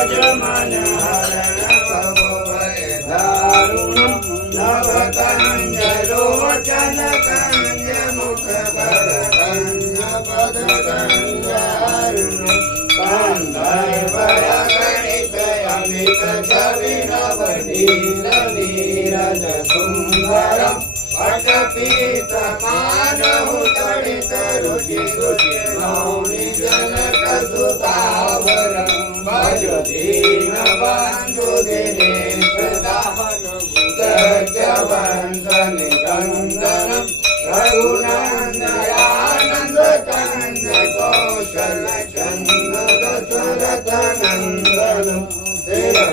मन हरण प्रभो भय दारुणम नव कंज लोचन कंज मुख कर कंज पद कंज अरुणम कंधर्व गणित अमित छवि नव नील नीरज सुंदरम पटपीत मानहु तड़ित रुचि रुचि मौनि जनक सुतावरम भज दीन बंधु दिनेश दाहन वंशन कंदनम रघुनंदयानंद कंद कौशल चंद दशरथ नंदनम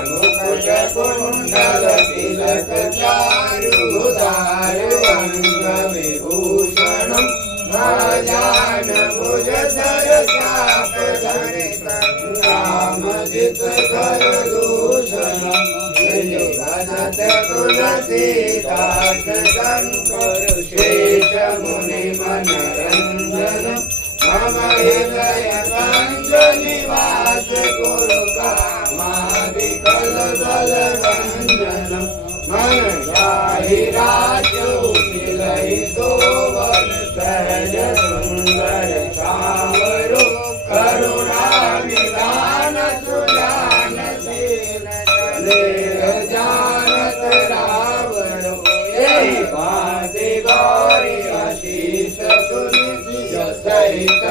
मुकुट कुंडल तिलक चारुधार अंग विभूषणम भजान भुज सर चाप धरित रामजित कर दूषणम भजत तुलसीदास शंकर शेष मुनि मनरंजनम मम हृदय कंज निवास कुरु कामादिकल दल रंजनम मन जाहि राज्य मिलहि सोवन सहज सुंदर श्यामरु करुणा निधान सुजान सेन चले जानत रावण यही भांति गौरी आशीष सुनि सहित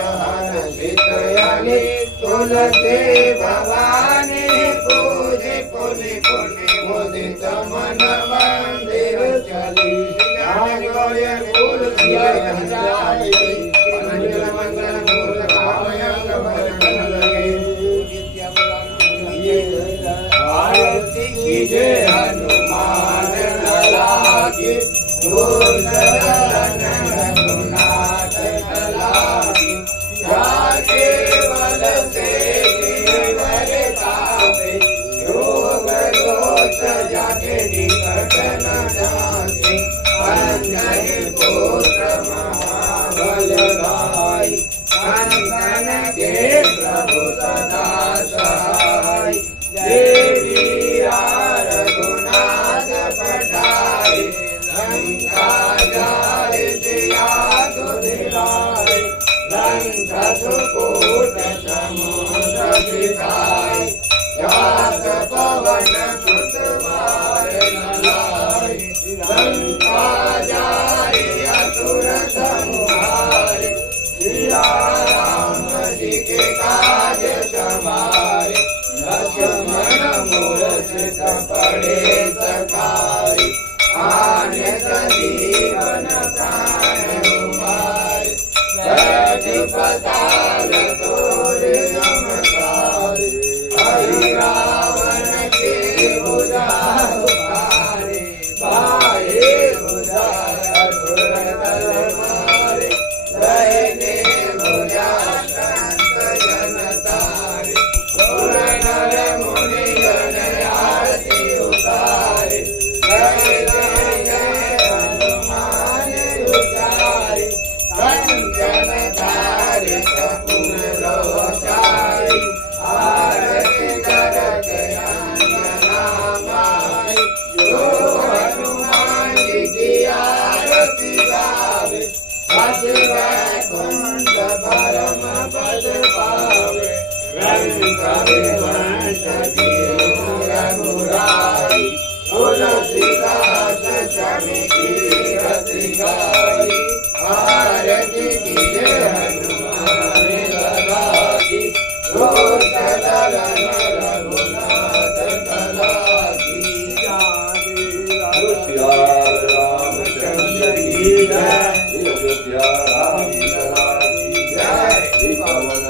हर्षित यनि तुलसी भवानी पूजि पुनि पुनि मुदित मन मंदिर चली ज्ञान गौरी फूल मंगल मंगल फूल कामयंग भजन लगे आरती कीजे हनुमान लला की दूरदर्शन रघुनाथ कला की जाके बल से गिरवर तापे योग दोष जाके निकट न जाके अंजनी पुत्र महाबल भाई कंचन के प्रभु सदा सहाय देवी रघुनाथ पठाई लंका जाय सिया सुधिराय लंक सुकूट समुद्र बिताय जात पवन सुत बार न लाय लंका जाय असुर संहार सिया राम जी के काज सवार लक्ष्मण मूर्छित पड़े सखाय आने संजीवन प्राण उबार बैठि पताल तोर नमस्कार हरि रावण के भुजा उतारे बाहे भुजा असुर दल मारे दयने भुजा संत जन तारे सुर नर मुनि जन आरती उतारे जय जय जय हनुमान उचारे कंचन धारित पुर लोचाई आरती करत अंजना माई जो हनुमान जी की आरती गावे बस वैकुंठ परम पद पावे रंग विवंश की रघुराई तुलसीदास जन की रति गाई आरती कीजे हनुमान लला की दोष दलन रघुनाथ कला की रामचंद्र की जय राम की जय।